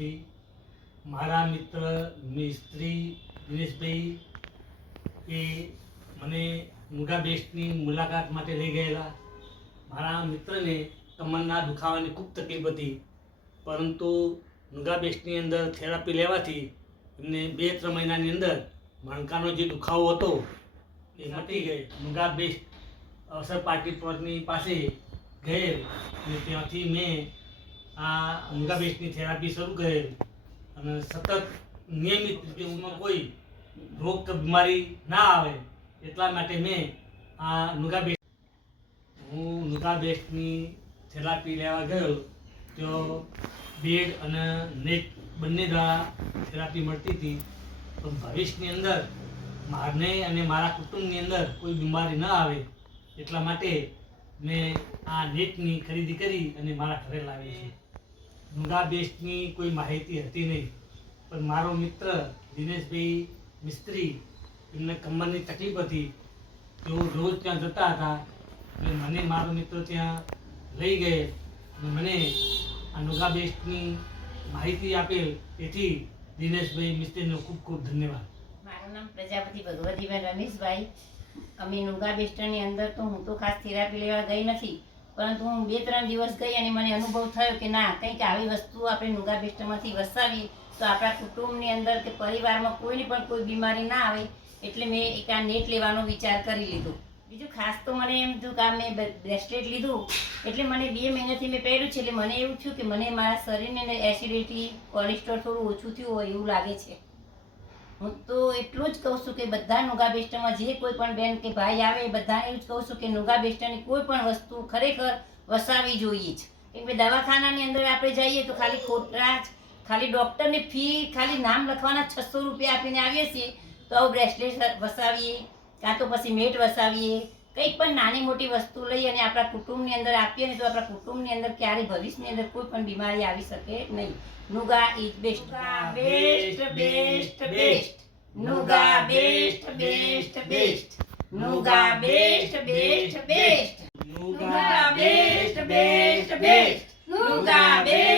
હતી. મારા મિત્ર મિસ્ત્રી દિનેશભાઈ એ મને નુગા બેસ્ટની મુલાકાત માટે લઈ ગયેલા. મારા મિત્રને કમરના દુખાવાની ખૂબ તકલીફ હતી, પરંતુ નુગા બેસ્ટની અંદર થેરાપી લેવાથી એમને 2-3 મહિનાની અંદર મણકાનો જે દુખાવો હતો એ મટી ગઈ. નુગા બેસ્ટ અવસર પાર્ટી પ્લોટની પાસે ગયેલ અને ત્યાંથી મેં આ નુગા બેસ્ટની થેરાપી શરૂ કરેલ અને સતત નિયમિત રીતે એમાં કોઈ રોગ કે બીમારી ના આવે એટલા માટે મેં આ નુગા બેસ્ટ હું નુગા બેસ્ટની થેરાપી લેવા ગયો. તો બેડ અને નેટ બંને દ્વારા થેરાપી મળતી હતી. પણ ભવિષ્યની અંદર મારને અને મારા કુટુંબની અંદર કોઈ બીમારી ન આવે એટલા માટે મેં આ નેટની ખરીદી કરી અને મારા ઘરે લાવી છે. નુગા બેસ્ટની કોઈ માહિતી હતી નહીં, પણ મારો મિત્ર દિનેશભાઈ મિસ્ત્રી એમને કમરની તકલીફ હતી. તેઓ રોજ ત્યાં જતા હતા એટલે મને મારો મિત્ર ત્યાં લઈ ગયે અને મને આ નુગા બેસ્ટની માહિતી આપેલ. તેથી દિનેશભાઈ મિસ્ત્રીનો ખૂબ ખૂબ ધન્યવાદ. મારું નામ પ્રજાપતિ ભગવતીબેન રમેશભાઈ. અમે નુગા બેસ્ટની અંદર તો હું તો ખાસ થેરાપી લેવા ગઈ નથી, પરંતુ હું 2-3 દિવસ ગઈ અને મને અનુભવ થયો કે ના, કંઈક આવી વસ્તુ આપણે નુગા બેસ્ટમાંથી વસાવીએ તો આપણા કુટુંબની અંદર કે પરિવારમાં કોઈને પણ કોઈ બીમારી ના આવે. એટલે મેં એક આ નેટ લેવાનો વિચાર કરી લીધો. બીજું ખાસ તો મને એમ થયું કે આ મેં બ્રેસલેટ લીધું એટલે મને 2 મહિનાથી મેં પહેર્યું છે એટલે મને એવું થયું કે મને મારા શરીરને એસિડિટી, કોલેસ્ટ્રોલ થોડું ઓછું થયું હોય એવું લાગે છે. હું તો એટલું જ કહું છું કે બધા નુગા બેસ્ટમાં જે કોઈ પણ બેન કે ભાઈ આવે એ બધાને એવું જ કહું છું કે નુગા બેસ્ટની કોઈ પણ વસ્તુ ખરેખર વસાવી જોઈએ જ. કેમ કે દવાખાનાની અંદર આપણે જઈએ તો ખાલી ડૉક્ટરની ફી ખાલી નામ લખવાના 600 રૂપિયા આપીને આવીએ છીએ. તો આવું બ્રેસલેટ વસાવીએ કાં તો પછી મેટ વસાવીએ, કંઈક પણ નાની મોટી વસ્તુ લઈ અને આપણા કુટુંબની અંદર આપીએ ને તો આપણા કુટુંબની અંદર ક્યારેય ભવિષ્યની અંદર કોઈ પણ બીમારી આવી શકે નહીં. Nuga is best. Best best best. Nuga best best best. Nuga best best best. Nuga best best best. Nuga best